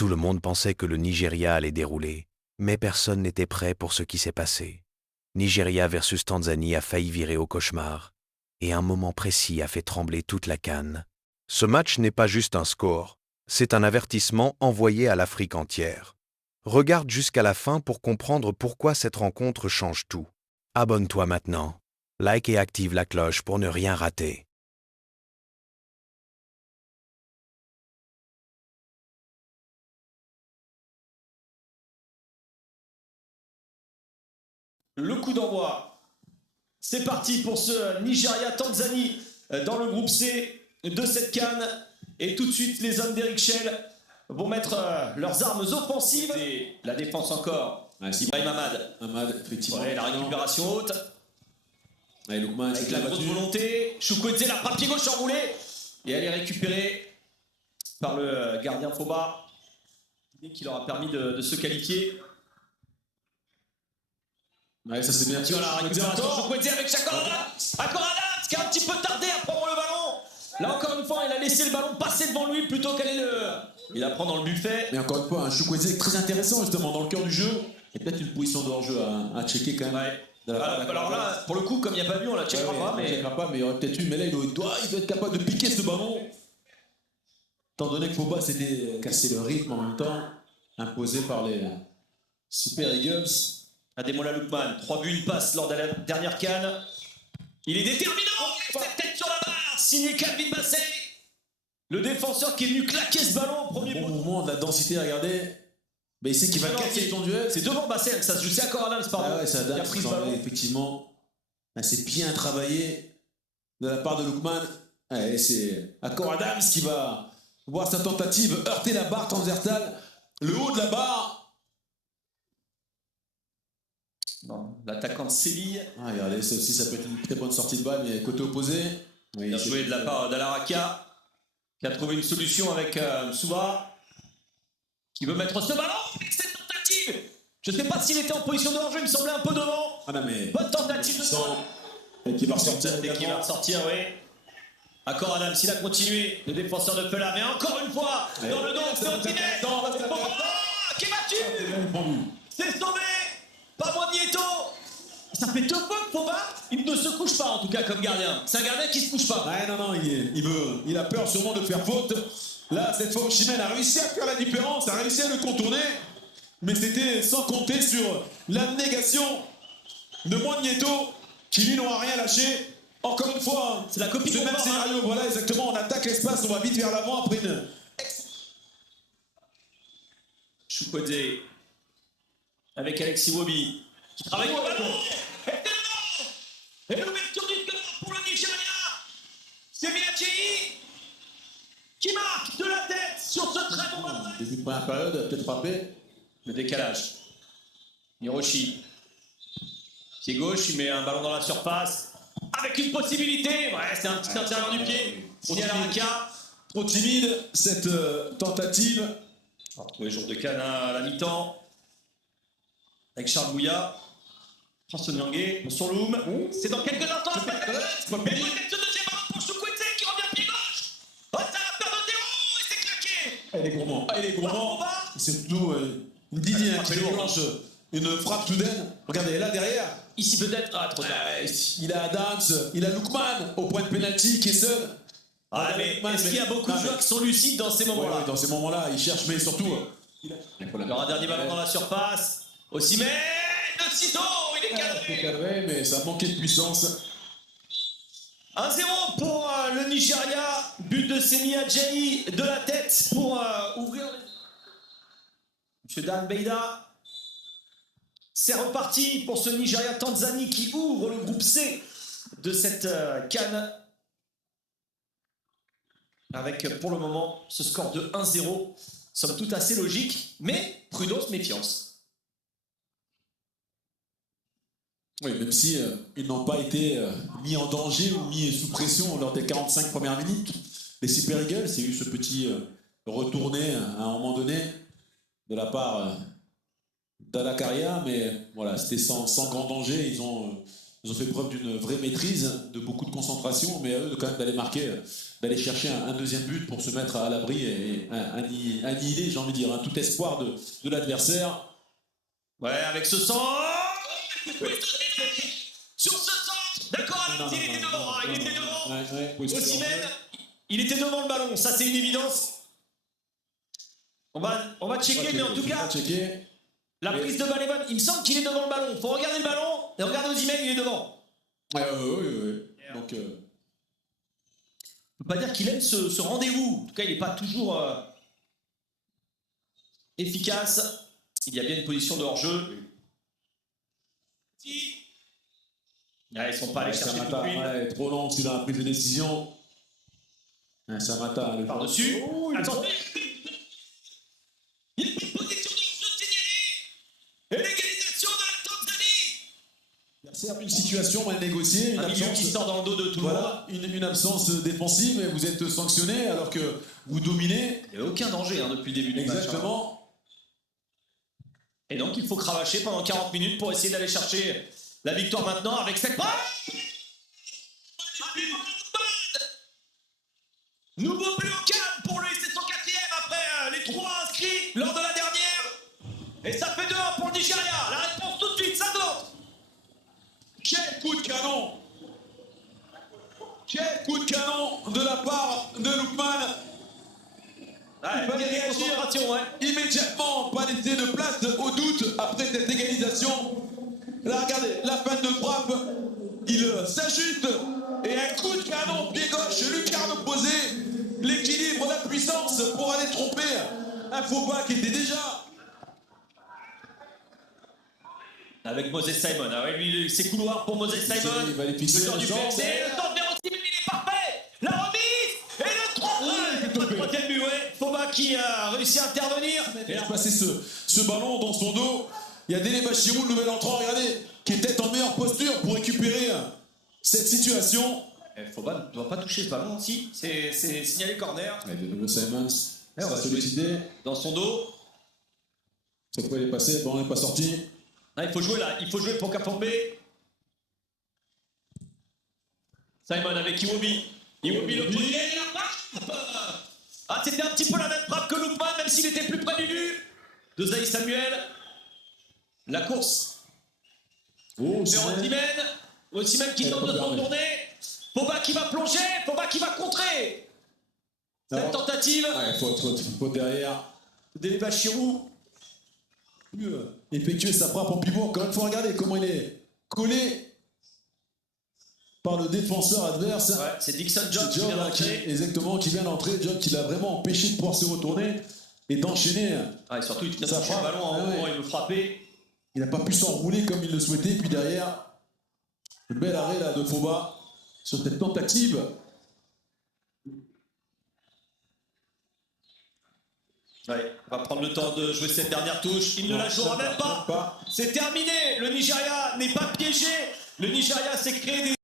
Tout le monde pensait que le Nigeria allait dérouler, mais personne n'était prêt pour ce qui s'est passé. Nigeria versus Tanzanie a failli virer au cauchemar, et un moment précis a fait trembler toute la CAN. Ce match n'est pas juste un score, c'est un avertissement envoyé à l'Afrique entière. Regarde jusqu'à la fin pour comprendre pourquoi cette rencontre change tout. Abonne-toi maintenant, like et active la cloche pour ne rien rater. Le coup d'envoi, c'est parti pour ce Nigeria-Tanzanie dans le groupe C de cette CAN. Et tout de suite, les hommes d'Eric Schell vont mettre leurs armes offensives. Et la défense encore, Ouais, Ibrahim Ahmad. Ahmad, effectivement. Ouais, la récupération haute. Ouais, Lookman, avec la grosse volonté. Chukwueze, la frappe pied gauche enroulée. Et elle est récupérée par le gardien Foba, qui leur a permis de se qualifier. Ouais, ça c'est bien. Tu vois la récupération Chukwueze avec Chakoradam. Akoradam qui a un petit peu tardé à prendre le ballon. Là encore une fois, il a laissé le ballon passer devant lui plutôt qu'aller il la prend dans le buffet. Mais encore une fois, un Chukwueze très intéressant justement dans le cœur du jeu. Et peut-être une position de hors-jeu à checker quand même. Ouais. Alors là, pour le coup, comme il n'y a pas vu, on la checkera pas. On checkera pas, mais il y aurait peut-être une. Mais là, il doit être capable de piquer ce ballon. Étant donné que Foba s'était cassé le rythme en même temps, imposé par les Super Eagles. Ademola Lookman, 3 buts, une passe lors de la dernière CAN. Il est déterminant, cette tête sur la barre, signé Calvin Bassey. Le défenseur qui est venu claquer ce ballon au premier bon mouvement, de la densité, regardez. Mais il sait qu'il va casser ton duel. C'est devant Bassey que ça se joue, c'est encore Adams, pardon. Ah ouais, c'est Adams qui a pris ce ballon. Effectivement. C'est bien travaillé de la part de Lookman. Et c'est encore Adams qui va voir sa tentative heurter la barre transversale. Le haut de la barre. Bon, l'attaquant de Séville. Ah, regardez, ça aussi, ça peut être une très bonne sortie de balle, mais côté opposé. Oui, bien joué de la part d'Alaraka, qui a trouvé une solution avec Msouba, qui veut mettre ce ballon avec cette tentative. Je ne sais pas s'il était en position de hors-jeu, il me semblait un peu devant. Ah non, mais. Bonne tentative de sang. Et qui va ressortir. Et qui va ressortir, oui. Encore Adam, s'il a continué, le défenseur de Pela, mais encore une fois, dans le dos, c'est Antinet. Qui est battu. C'est sauvé. Pas moi Nieto. Ça fait 2 fois que Foba, il ne se couche pas en tout cas comme gardien. C'est un gardien qui se couche pas. Ouais, non, il a peur sûrement de faire faute. Là, cette fois, Chimène a réussi à faire la différence, a réussi à le contourner. Mais c'était sans compter sur l'abnégation de Nieto, qui lui n'aura rien lâché. Encore une fois, c'est la copie du même scénario. Voilà, exactement. On attaque l'espace, on va vite vers l'avant après une. Chukwueze avec Alexis Wobi qui travaille le ballon. Et l'ouverture du score pour le Nigeria. C'est Miadjei qui marque de la tête sur ce très bon ballon. Début de première période, peut-être frappé. Le décalage. Hiroshi. Pied gauche, il met un ballon dans la surface. Avec une possibilité. Ouais, c'est un petit intérieur du pied. On y a la trop timide, cette tentative. On va retrouver jour de canne à la mi-temps. Avec Charles Bouya. François Nyangé, son loom. C'est dans quelques instants. Mais peut-être ce deuxième ballon pour Chukwueze qui revient pied gauche. Oh, ça va faire de 0 et c'est claqué. Il est gourmand. C'est surtout une Didier qui déclenche une frappe soudaine. Regardez, là derrière. Ici peut-être. Ah, trop tard. Il a Adams, il a Lookman au point de pénalty qui est seul. Ah, mais est-ce qu'il y a beaucoup de joueurs qui sont lucides dans ces moments-là? Oui, dans ces moments-là, ils cherchent, mais surtout. Il y aura un dernier ballon dans la surface. Aussi, mais le ciseau, il est cadré. Mais ça manquait de puissance. 1-0 pour le Nigeria. But de Semi Adjayi de la tête pour ouvrir les... Monsieur Dan Beida. C'est reparti pour ce Nigeria-Tanzanie qui ouvre le groupe C de cette CAN. Avec pour le moment ce score de 1-0. Somme toute assez logique, mais prudence, méfiance. Oui, même si ils n'ont pas été mis en danger ou mis sous pression lors des 45 premières minutes. Les Super Eagles, il y a eu ce petit retourné à un moment donné de la part d'Alakaria, mais voilà, c'était sans grand danger. Ils ont Ils ont fait preuve d'une vraie maîtrise, de beaucoup de concentration, mais à eux quand même d'aller marquer, d'aller chercher un deuxième but pour se mettre à l'abri et annihiler, j'ai envie de dire, tout espoir de l'adversaire. Ouais, avec ce centre. Sur ce centre. D'accord, il était devant. Il était devant. Osimhen, il était devant le ballon. Ça, c'est une évidence. On va checker, mais en tout cas, la prise de balle est bonne. Il me semble qu'il est devant le ballon. Il faut regarder le ballon et regarder Osimhen, il est devant. Oui. Donc, on ne peut pas dire qu'il aime ce rendez-vous. En tout cas, il n'est pas toujours efficace. Il y a bien une position de hors-jeu. Ils sont pas allés chercher tout de suite. trop long aussi dans la prise de décision. Samata, par-dessus. Attention. Il y a une position de jeu de signaler. Et l'égalisation de la Tanzanie. Il y a une situation mal négociée. Un milieu qui sort dans le dos de tout le monde. Une absence défensive et vous êtes sanctionné alors que vous dominez. Il n'y avait aucun danger depuis le début du match. Exactement. Et donc il faut cravacher pendant 40 minutes pour essayer d'aller chercher la victoire maintenant avec cette balle. Nouveau plus au calme pour lui, c'est son 4e après les 3 inscrits lors de la dernière. Et ça fait 2-1 pour le Nigeria. La réponse tout de suite, ça d'autre. Quel coup de canon! Quel coup de canon de la part de Lookman! Il fallait réagir immédiatement, pas laisser de place au doute après cette égalisation. Là, regardez, la fin de frappe, il s'ajuste et un coup de canon, pied gauche, lucarne opposée, l'équilibre, la puissance pour aller tromper un faux pas qui était déjà. Avec Moses Simon, lui, ses couloirs pour Moses Simon. Il va les fixer. Le temps du PFC, le temps de Osimhen, il est parfait. La remise et le 3. Le troisième but, Foba qui a réussi à intervenir. Et à passer ce ballon dans son dos. Il y a Dele Bachirou, le nouvel entrant, regardez, qui était en meilleure posture pour récupérer cette situation. Foba ne doit pas toucher ce ballon aussi. C'est signalé corner. Et de nouveau Simons, on va solliciter. Dans son dos. Cette fois il est passé, bon, il n'est pas sorti. Il faut jouer là, il faut jouer pour Kapombe. Simon avec Iwobi. Iwobi le premier. C'était un petit peu la même frappe que Lookman, même s'il était plus près du but. De Zaï Samuel. La course. Osimhen qui tente de se retourner. Foba qui va plonger. Foba qui va contrer. Cette tentative. Faute derrière. Dele Bachirou. Effectuer sa frappe en pivot. Encore une fois, regardez comment il est collé par le défenseur adverse. C'est Dixon Jones qui vient d'entrer. Exactement, qui vient d'entrer. Jones qui l'a vraiment empêché de pouvoir se retourner et d'enchaîner. Et surtout, il tient le ballon en haut, il veut frapper. Il n'a pas pu s'enrouler comme il le souhaitait. Puis derrière, le bel arrêt là, de Foba sur cette tentative. On va prendre le temps de jouer cette dernière touche. Il ne la jouera même pas. C'est terminé. Le Nigeria n'est pas piégé. Le Nigeria s'est créé des